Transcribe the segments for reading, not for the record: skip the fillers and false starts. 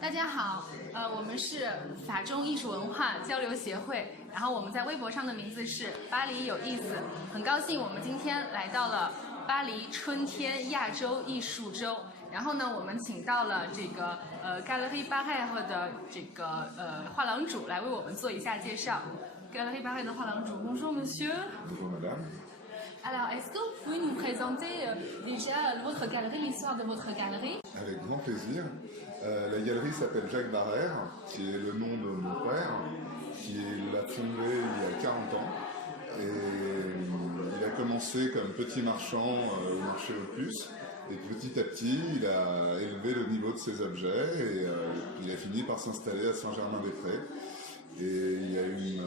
大家好，我们是法中艺术文化交流协会，然后我们在微博上的名字是巴黎有意思，很高兴我们今天来到了巴黎春天亚洲艺术周，然后呢，我们请到了这个Galerie Barrère的这个画廊主来为我们做一下介绍。Galerie Barrère 的画廊主 ，Bonjour Monsieur。Bonjour Madame. Alors, est-ce que vous pouvez nous présenter déjà votre galerie, l'histoire de votre galerie? Avec grand plaisir. La galerie s'appelle Jacques Barrère, qui est le nom de mon père, qui l'a fondée il y a 40 ans. Et il a commencé comme petit marchand au marché aux puces. Et petit à petit, il a élevé le niveau de ses objets et il a fini par s'installer à Saint-Germain-des-Prés. Et il y a une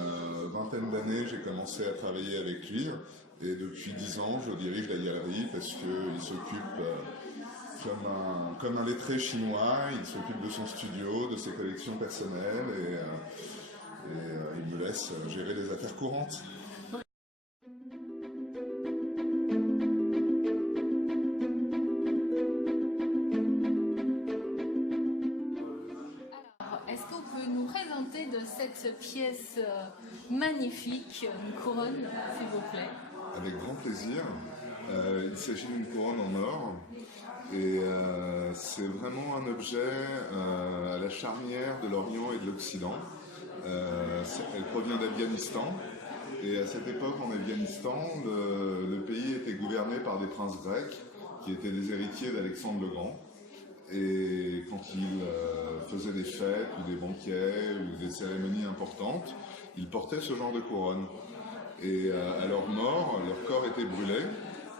vingtaine d'années, j'ai commencé à travailler avec lui. Et depuis 10 ans, je dirige la galerie parce qu'il s'occupe, comme un lettré chinois, il s'occupe de son studio, de ses collections personnelles et il me laisse gérer les affaires courantes. Alors, est-ce que vous pouvez nous présenter de cette pièce magnifique, une couronne, s'il vous plaît? Avec grand plaisir. Il s'agit d'une couronne en or et c'est vraiment un objet à la charnière de l'Orient et de l'Occident. Elle provient d'Afghanistan et à cette époque en Afghanistan, le pays était gouverné par des princes grecs qui étaient des héritiers d'Alexandre le Grand. Et quand ils faisaient des fêtes ou des banquets ou des cérémonies importantes, ils portaient ce genre de couronne. Et à leur mort, leur corps était brûlé,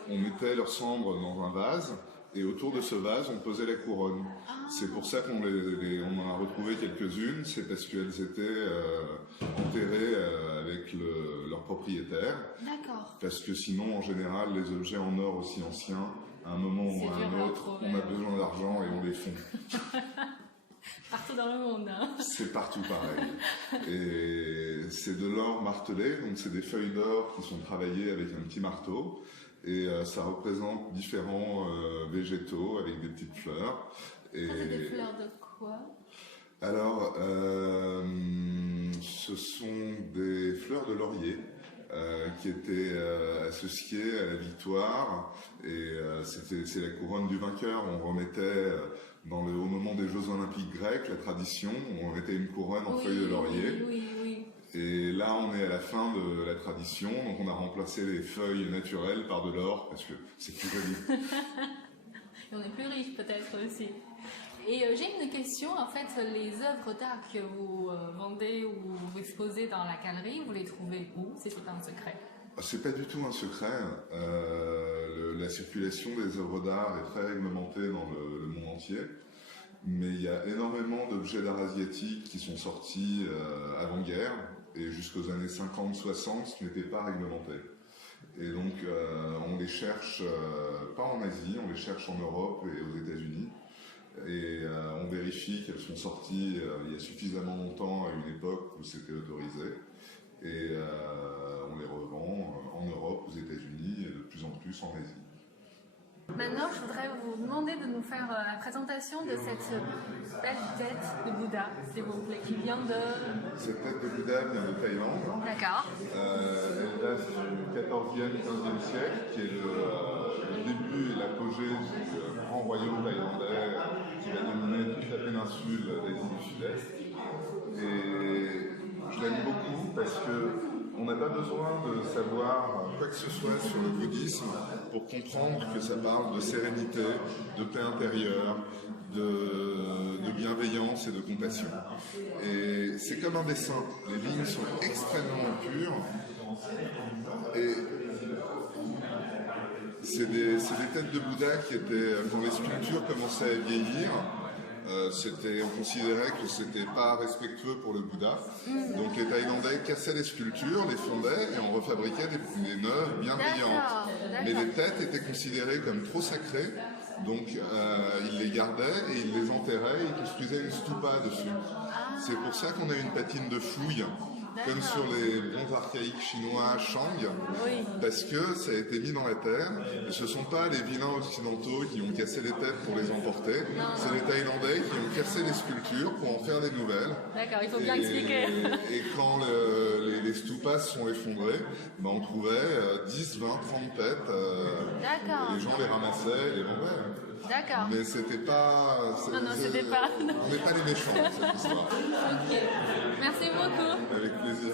on mettait leurs cendres dans un vase, et autour de ce vase, on posait la couronne. C'est pour ça qu'on en a retrouvé quelques-unes, c'est parce qu'elles étaient enterrées avec leur propriétaire. D'accord. Parce que sinon, en général, les objets en or aussi anciens, à un moment ou à un autre, on a besoin d'argent et on les fond. Partout dans le monde. Hein. C'est partout pareil. Et c'est de l'or martelé, donc c'est des feuilles d'or qui sont travaillées avec un petit marteau. Et ça représente différents végétaux avec des petites fleurs. Et... c'est des fleurs de quoi? Alors, ce sont des fleurs de laurier. Qui étaient associées à la victoire et c'est la couronne du vainqueur. On remettait au moment des Jeux Olympiques grecs, la tradition, on remettait une couronne en feuilles de laurier. Oui. Et là, on est à la fin de la tradition, donc on a remplacé les feuilles naturelles par de l'or parce que c'est plus joli. Et on est plus riche peut-être aussi. Et j'ai une question, en fait, les œuvres d'art que vous vendez ou vous exposez dans la galerie, vous les trouvez où? C'est un secret? C'est pas du tout un secret. La circulation des œuvres d'art est très réglementée dans le monde entier. Mais il y a énormément d'objets d'art asiatiques qui sont sortis avant-guerre et jusqu'aux années 50-60, ce n'était pas réglementé. Et donc on les cherche, pas en Asie, on les cherche en Europe et aux États-Unis. Et on vérifie qu'elles sont sorties il y a suffisamment longtemps à une époque où c'était autorisé. Et on les revend en Europe, aux États-Unis et de plus en plus en Asie. Maintenant, je voudrais vous demander de nous faire la présentation de cette belle tête de Bouddha, s'il vous plaît, qui vient de... Cette tête de Bouddha vient de Thaïlande. D'accord. Elle date du 14e, 15e siècle, qui est le début et l'apogée du grand royaume thaïlandais qui va dominer toute la péninsule d'Asie du Sud-Est. Et je l'aime beaucoup parce que on n'a pas besoin de savoir quoi que ce soit sur le bouddhisme pour comprendre que ça parle de sérénité, de paix intérieure, de bienveillance et de compassion. Et c'est comme un dessin. Les lignes sont extrêmement pures et c'est des têtes de Bouddha qui étaient, quand les sculptures commençaient à vieillir, on considérait que c'était pas respectueux pour le Bouddha. Donc les Thaïlandais cassaient les sculptures, les fondaient et on refabriquait des neuves bien brillantes. Mais les têtes étaient considérées comme trop sacrées Donc ils les gardaient et ils les enterraient et ils construisaient une stupa dessus. C'est pour ça qu'on a une patine de fouille, comme sur les bronzes archaïques chinois Shang, Oui. parce que ça a été mis dans la terre. Et ce ne sont pas les vilains occidentaux qui ont cassé les têtes pour les emporter, c'est les Thaïlandais qui ont cassé les sculptures pour en faire des nouvelles. D'accord, il faut bien expliquer. Et quand les stupas se sont effondrés, ben on trouvait 10, 20, 30 têtes. D'accord. Les gens les ramassaient et les vendaient. D'accord. Mais c'était pas. Non, c'était pas. On n'est pas les méchants dans cette histoire. Ok. Merci beaucoup. Avec plaisir.